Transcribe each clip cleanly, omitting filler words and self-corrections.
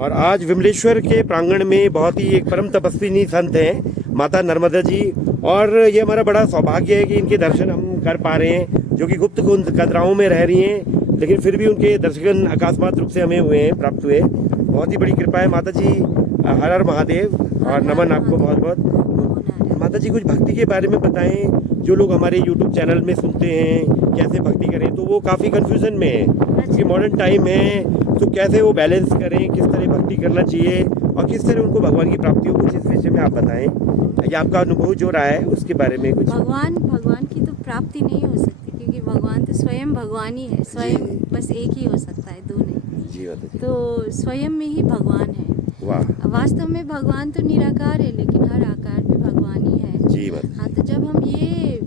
और आज विमलेश्वर के प्रांगण में बहुत ही एक परम तपस्विनी संत हैं माता नर्मदा जी, और ये हमारा बड़ा सौभाग्य है कि इनके दर्शन हम कर पा रहे हैं, जो कि गुप्त कतराओं में रह रही हैं, लेकिन फिर भी उनके दर्शन अकस्मात रूप से हमें हुए हैं, प्राप्त हुए। बहुत ही बड़ी कृपा है माता जी। हर हर महादेव और नमन आपको बहुत बहुत। माता जी कुछ भक्ति के बारे में बताएं, जो लोग हमारे यूट्यूब चैनल में सुनते हैं कैसे भक्ति करें, तो वो काफ़ी कन्फ्यूजन में है क्योंकि मॉडर्न टाइम है, तो कैसे वो बैलेंस करें, किस तरह भक्ति करना चाहिए और किस तरह उनको भगवान की प्राप्ति हो, कुछ इस विषय में आप बताएं। ये आपका अनुभव जो रहा है उसके बारे में कुछ। भगवान की तो प्राप्ति नहीं हो सकती, क्योंकि भगवान तो स्वयं भगवान ही है, स्वयं बस एक ही हो सकता है, दो नहीं जी। तो स्वयं में ही भगवान है। वास्तव में भगवान तो निराकार है, लेकिन हर आकार में भगवान ही है जी। हाँ, तो जब हम ये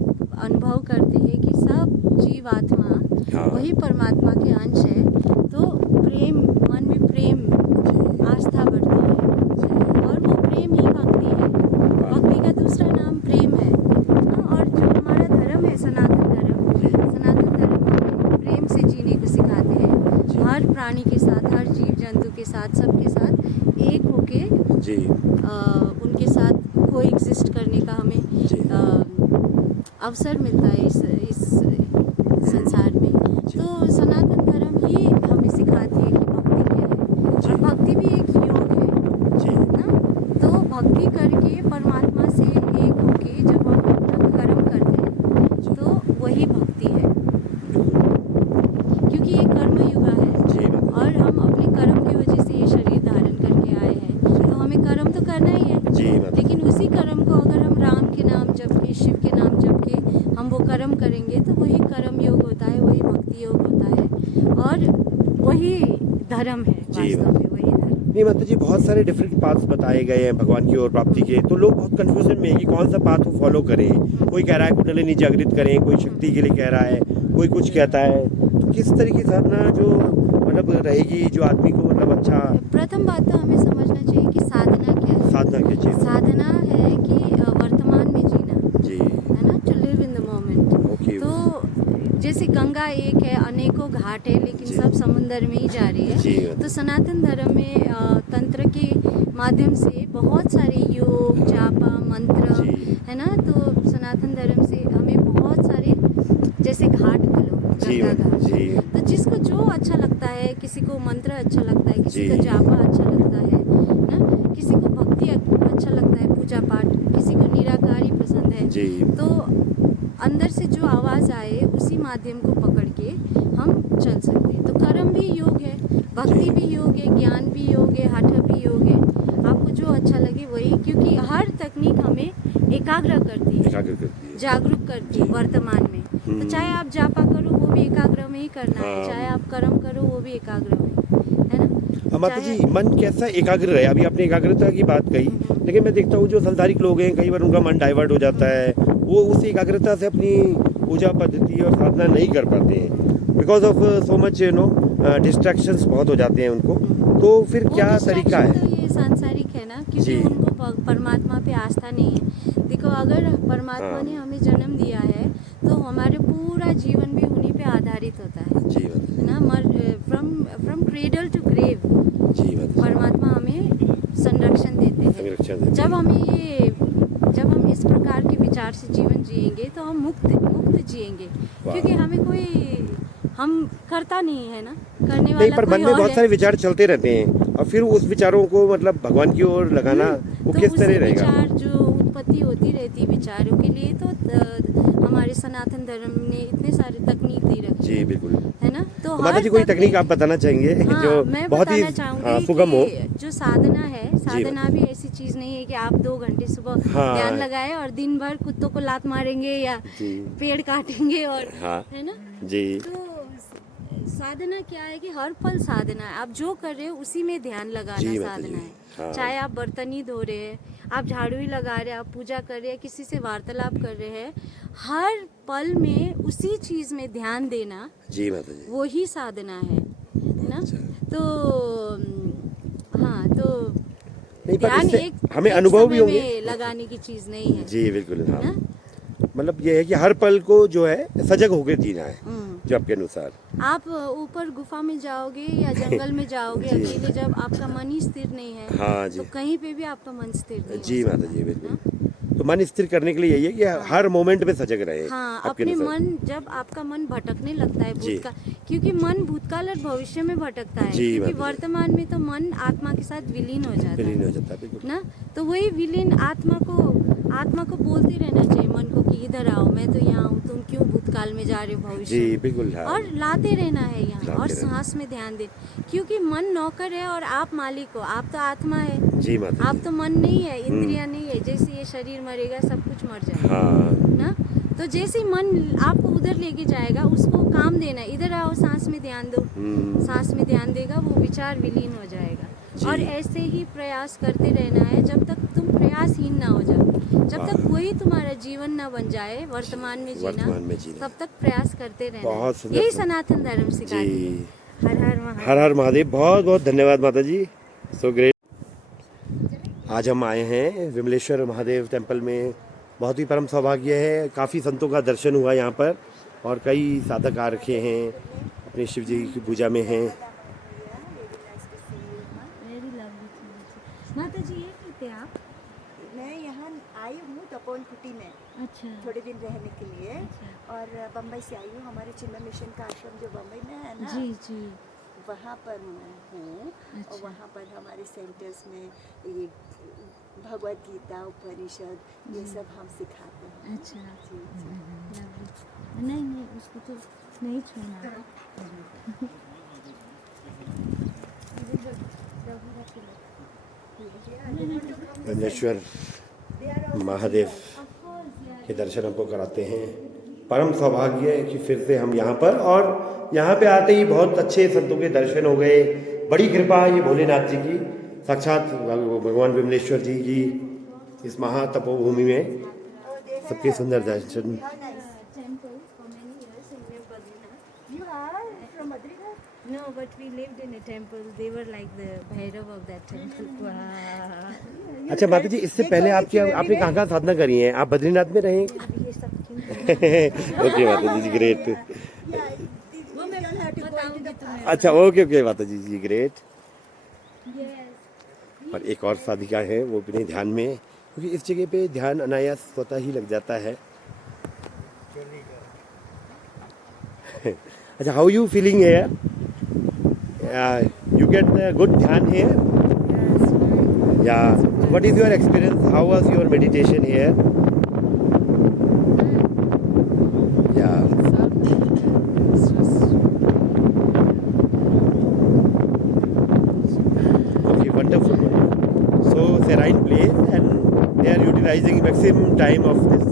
अनुभव करते हैं कि सब जीव आत्मा वही परमात्मा के अंश है, तो प्रेम, मन में प्रेम, आस्था बढ़ती है, और वो प्रेम ही भक्ति है। भक्ति का दूसरा नाम प्रेम है। और जो हमारा धर्म है सनातन धर्म हमें प्रेम से जीने को सिखाते हैं, हर प्राणी के साथ, हर जीव जंतु के साथ, सबके साथ एक होके जी उनके साथ कोएग्जिस्ट करने का हमें अवसर मिलता है इस संसार में। तो सनातन धर्म ही हमें सिखाती है कि भक्ति क्या है, और भक्ति भी एक योग है ना। तो भक्ति करके परमात्मा से एक होके जब हम अपना कर्म करते हैं तो वही भक्ति है, क्योंकि ये कर्म युगा है और हम अपने कर्म की वजह से ये शरीर धारण करके आए हैं, तो हमें कर्म तो करना ही है। लेकिन उसी कर्म को अगर हम राम के नाम जप के, शिव के नाम जप के हम वो कर्म करेंगे तो वही कर्म योग होता है, वही भक्ति योग होता है, और वही धर्म है वास्तव में, वही धर्म। नहीं माता जी, बहुत सारे डिफरेंट पाथ्स बताए गए हैं भगवान की ओर प्राप्ति के, तो लोग बहुत कंफ्यूजन में है कि कौन सा पाथ को फॉलो करें। कोई कह रहा है कुंडलिनी जागृत करें, कोई शक्ति के लिए कह रहा है, कोई कुछ कहता है। तो किस तरह की साधना जो मतलब रहेगी जो आदमी को मतलब अच्छा। प्रथम बात तो हमें समझना चाहिए कि साधना क्या है। साधना क्या चीज़? साधना है कि वर्तमान में जीना जी, है ना, to live in the moment. तो जैसे गंगा एक है, अनेकों घाट है, लेकिन सब समुद्र में ही जा रही है। तो सनातन धर्म में तंत्र के माध्यम से बहुत सारे योग, जापा, मंत्र है ना, तो सनातन धर्म से हमें बहुत सारे, जैसे घाट बोलो, गंगा घाट, तो जिसको जो अच्छा लगता है, किसी को मंत्र अच्छा लगता है, किसी को जापा अच्छा लगता है ना, किसी को भक्ति अच्छा लगता है, पूजा पाठ, किसी को निराकारी पसंद है, तो अंदर से जो आवाज़ आए उसी माध्यम को पकड़ के हम चल सकते हैं। तो कर्म भी योग है, भक्ति भी योग है, ज्ञान भी योग है, हठ भी योग है, आपको जो अच्छा लगे वही, क्योंकि हर तकनीक हमें एकाग्र करती है, जागरूक करती है वर्तमान में। तो चाहे आप जापा करो वो भी एकाग्र में ही करना है, चाहे आप कर्म करो वो भी एकाग्र में, है ना। माता जी, मन कैसा एकाग्र रहे? अभी आपने एकाग्रता की बात कही, लेकिन मैं देखता हूँ जो संसारिक लोग हैं कई बार उनका मन डाइवर्ट हो जाता है, वो उस एकाग्रता से अपनी पूजा पद्धति और साधना नहीं कर पाते हैं, because of so much distractions बहुत हो जाते हैं उनको। तो फिर क्या तरीका है? तो ये सांसारिक है ना, क्योंकि उनको परमात्मा पे आस्था नहीं है। देखो, अगर परमात्मा ने हमें जन्म दिया है तो हमारे पूरा जीवन भी उन्हीं पे आधारित होता है ना। फ्रॉम क्रेडल टू ग्रेव परमात्मा हमें संरक्षण देते हैं। जब हम इस प्रकार के विचार से जीवन जिएंगे तो हम मुक्त जिएंगे, क्योंकि हमें कोई हम करता नहीं है ना, करने वाला पर मन में बहुत सारे विचार चलते रहते हैं, और फिर उस विचारों को मतलब भगवान की ओर लगाना वो तो किस तरह रहेगा? विचार जो उत्पत्ति होती रहती विचारों के लिए, तो हमारे सनातन धर्म ने इतने सारे तकनीक दी रखी जी, बिल्कुल, है ना। तो माता जी कोई तकनीक आप बताना चाहेंगे? हाँ, जो मैं बहुत ही सुगम हो। जो साधना है, साधना भी ऐसी चीज नहीं है कि आप 2 घंटे सुबह ध्यान लगाए और दिन भर कुत्तों को लात मारेंगे या पेड़ काटेंगे और है ना जी। तो साधना क्या है कि हर पल साधना है, आप जो कर रहे हो उसी में ध्यान लगाना साधना है। चाहे आप बर्तन ही धो रहे हैं, आप झाड़ू ही लगा रहे हैं, आप पूजा कर रहे हैं, किसी से वार्तालाप कर रहे हैं, हर पल में उसी चीज में ध्यान देना जी वो ही साधना है ना। तो हाँ, तो ध्यान एक हमें अनुभव भी होंगे, लगाने की चीज नहीं है जी बिल्कुल। हाँ, मतलब ये है कि हर पल को जो है सजग होकर जीना है, जो आपके अनुसार? आप ऊपर गुफा में जाओगे या जंगल में जाओगे जी। अकेले, जब आपका मन ही स्थिर नहीं है हाँ जी। तो कहीं पे भी आपका मन स्थिर नहीं जी हो माता सकता, जी, बिल्कुल। ना? तो मन स्थिर करने के लिए यही है कि हर मोमेंट में सजग रहे। हाँ, आपके अपने अनुसार? मन, जब आपका मन भटकने लगता है जी। भूतकाल, क्योंकि मन भूतकाल और भविष्य में भटकता है, जी, क्योंकि बात है। वर्तमान में तो मन आत्मा के साथ विलीन हो जाता विलीन है हो जाता है, बिल्कुल। ना। तो वही विलीन आत्मा को बोलते रहना चाहिए मन को कि इधर आओ, मैं तो यहाँ हूँ, तुम क्यों भूतकाल में जा रहे हो, भविष्य जी में। बिल्कुल। हाँ। और लाते रहना है यहाँ, लाते और रहना। सांस में ध्यान दे, क्योंकि मन नौकर है और आप मालिक हो। आप तो आत्मा है, जी माता आप जी। तो मन नहीं है, इंद्रिया नहीं है। जैसे ये शरीर मरेगा सब कुछ मर जाएगा, हाँ। ना। तो जैसे ही मन आपको उधर लेके जाएगा, उसको काम देना है, इधर आओ, सांस में ध्यान दो। सांस में ध्यान देगा, वो विचार विलीन हो जाएगा। जी। और ऐसे ही प्रयास करते रहना है जब तक तुम प्रयासहीन ना हो जाओ, जब तक वही तुम्हारा जीवन ना बन जाए, वर्तमान में वर्तमान में जीना। तब तक प्रयास करते रहना है। बहुत सुंदर। यही सनातन धर्म सिखाती है। जी। हर हर महादेव। हर हर महादेव। बहुत बहुत धन्यवाद माता जी, सो ग्रेट। आज हम आए हैं विमलेश्वर महादेव टेम्पल में। बहुत ही परम सौभाग्य है, काफ़ी संतों का दर्शन हुआ यहाँ पर, और कई साधक आ रखे हैं, अपने शिव जी की पूजा में हैं। माता जी, ये कहते आप? मैं यहाँ आई हूँ तपोवन कुटी में अच्छा। थोड़े दिन रहने के लिए, और बम्बई से आई हूँ। हमारे चिन्मय मिशन का आश्रम जो बम्बई में है ना, जी जी। वहाँ पर मैं हूँ। और वहाँ पर हमारे सेंटर्स में ये भगवत गीता, उपनिषद, ये सब हम सिखाते हैं। अच्छा। जी, जी। लवली। नहीं नहीं, उसको तो नहीं छूना। विमलेश्वर महादेव के दर्शन हमको कराते हैं। परम सौभाग्य है कि फिर से हम यहाँ पर, और यहाँ पे आते ही बहुत अच्छे संतों के दर्शन हो गए। बड़ी कृपा है ये भोलेनाथ जी की, साक्षात भगवान विमलेश्वर जी की इस महातपोभूमि में सबके सुंदर दर्शन। You are from Badrinath? No, but we lived in a temple. They were like the Bhairav of that temple. Wow. अच्छा माता जी, इससे पहले आपने कहाँ साधना करी है? आप बद्रीनाथ में रहे? अब ये सब क्यों? ओके माता जी, ग्रेट। वो मैं बताऊंगी तुम्हें। अच्छा, ओके ओके माता जी, ग्रेट। Yes. और एक और साधिका है, वो अपने ध्यान में, क्योंकि इस जगह पे ध्यान अनायास स्वतः ही लग जाता है। अच्छा, how you feeling here? You get good ध्यान हियर? या what is your experience? How was your meditation here? या okay, wonderful. So serene place, and they are utilizing maximum time of this